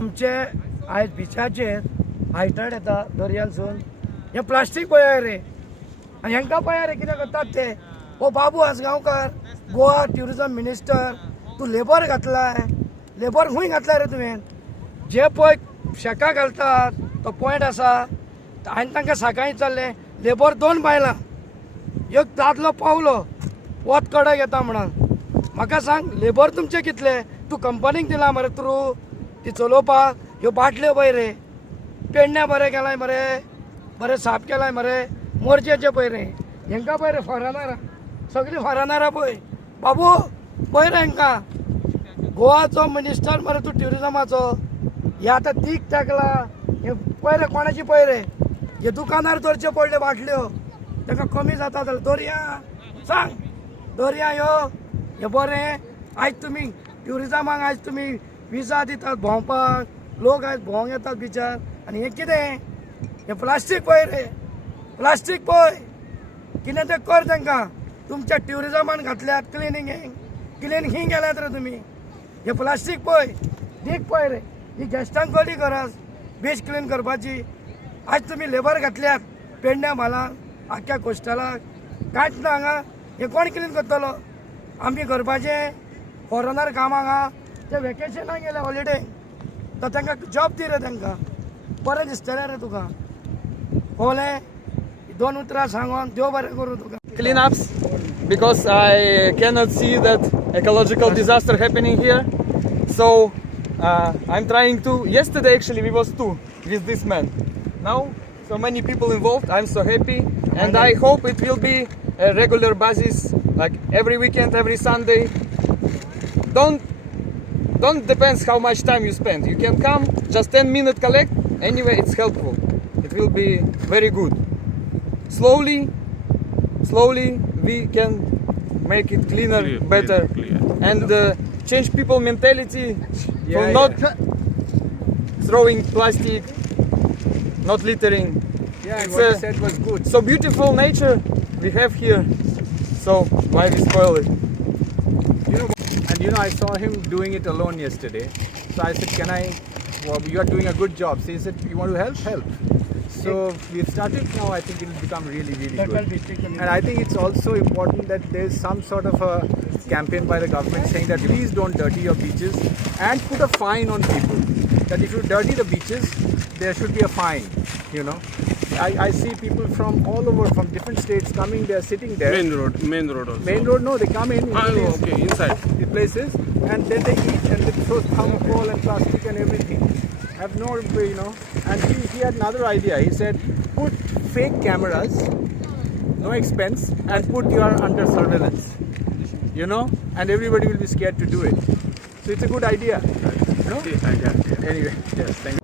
आमचे आयज बिचाचेर हायटाड येता दर्यालसून हे प्लास्टीक पळया रे आनी हांकां पळया रे कितें करतात ते. हो बाबू आसगांवकार गोवा ट्युरिजम मिनिस्टर, तूं लेबर घातलाय, लेबर खूंय घातलाय रे तुवें. जे पळय शेकां घालतात तो पॉयंट आसा, हांवें तांकां सकाळीं चालले लेबर 2 बायलां, एक दादलो पावलो वत कडक येता म्हणून. म्हाका सांग लेबर तुमचे कितले, तूं कंपनीक दिला मरे थ्रू ती चलोवपाक. ह्यो बाटल्यो पळय रे, पेडण्या बरें केलाय मरे, बरें साफ केलाय मरे, मोरजेचे पळय रे, हेंकां पळय रे फॉरेनरां, सगळीं फॉरेनरां पळय. बाबू पळय रे हांकां, गोवाचो मिनिस्टर मरे तूं ट्युरिजमाचो, हे आतां तीक तेकला, हे पळय रे कोणाची पळय रे, हे दुकानार धरचे पडले बाटल्यो, ताका कमी जाता जाल्यार दर्या सांग, दर्या ह्यो हे बरें. आयज तुमी ट्युरिजमाक आयज तुमी विजा दितात भोंवपाक, लोक आयज भोंवंक येतात बिचार, आनी हें कितें, हें प्लास्टीक पळय रे, प्लास्टीक पळय. कितें तें कर तांकां, तुमच्या ट्युरिजमान घातल्यात क्लिनिंग गेल्यात रे तुमी. हे प्लास्टीक पळय, दीक पळय रे, ही गेस्टांक कडी गरज बीच क्लीन करपाची. आयज तुमी लेबर घातल्यात पेडण्या म्हालाक आख्ख्या कोस्टलाक, कांयच ना हांगा. हे कोण क्लीन करतलो, आमी करपाचें. फॉरेनर कामाक आहा ते वेकेशनाक गेले हॉलिडे, तर तांकां जॉब दी रे, तांकां बरें दिसतलें रे तुका. कळ्ळें, 2 उतरां सांगोन देव बरें करूं तुका. Cleanups because I cannot see that ecological disaster happening here. So I'm trying to. Yesterday actually we was 2 with this man. Now so many people involved. I'm so happy, and I hope it will be a regular basis, like every weekend, every Sunday. Don't depends how much time you spend. You can come just 10-minute collect. Anyway, it's helpful. It will be very good. Slowly we can make it cleaner, better, and change people mentality for not throwing plastic, not littering. Yeah, It's what you said was good. so beautiful nature we have here, so why we spoil it? I saw him doing it alone yesterday. So I said, "Can I? Well, you are doing a good job." So he said, "You want to help? Help." So we've started now. I think it will become really, really good. And I think it's also important that there's some sort of a campaign by the government saying that please don't dirty your beaches, and put a fine on people. That if you dirty the beaches, there should be a fine. I see people from all over, from different states coming there, sitting there. Main road also. Main road, no, they come in Okay, inside. the places, and then they eat and they throw thermocol and plastic and everything. Have no, And he had another idea. He said, put fake cameras, no expense, and put your under surveillance. And everybody will be scared to do it. So it's a good idea. Anyway, yes, thank you.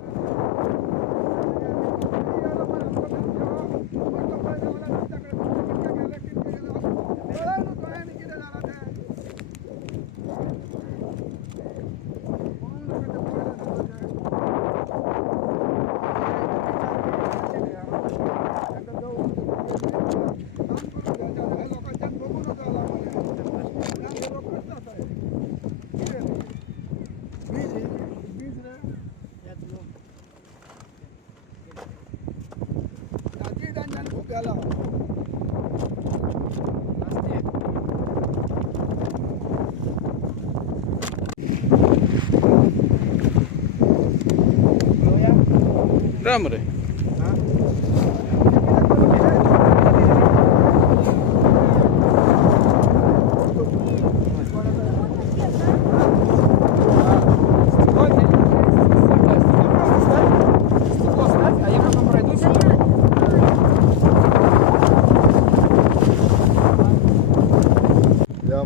Ram ray.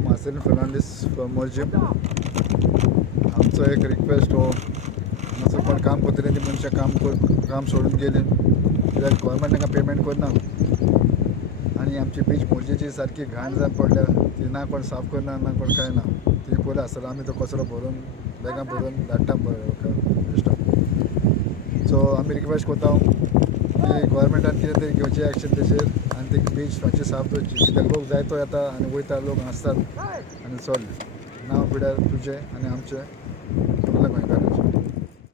Marcel Fernandes from Morjim. आमचो एक request हो, मातसो कोण काम करतले ती मनशां काम सोडून गेली, कित्याक गोवोरमेंट तांकां पेमेंट करना, आनी आमची बीच मोर्जेची सारकी घाण जावन पडल्या. ती ना कोण साफ करना, ना कोण कांय ना. ती पयलीं आसतना आमी तो कचरो भरून बॅगां भरून धाडटा वेस्टाक. सो आमी रिक्वेस्ट करता की गोवोरमेंटान कितें तरी घेवचें एक्शन तेचेर, आनी ती बीच मातशी साफ करची. कित्याक लोक जायतो येता आनी वयता, लोक हांसतात आनी चल नांव पिड्यार तुजें आनी आमचें.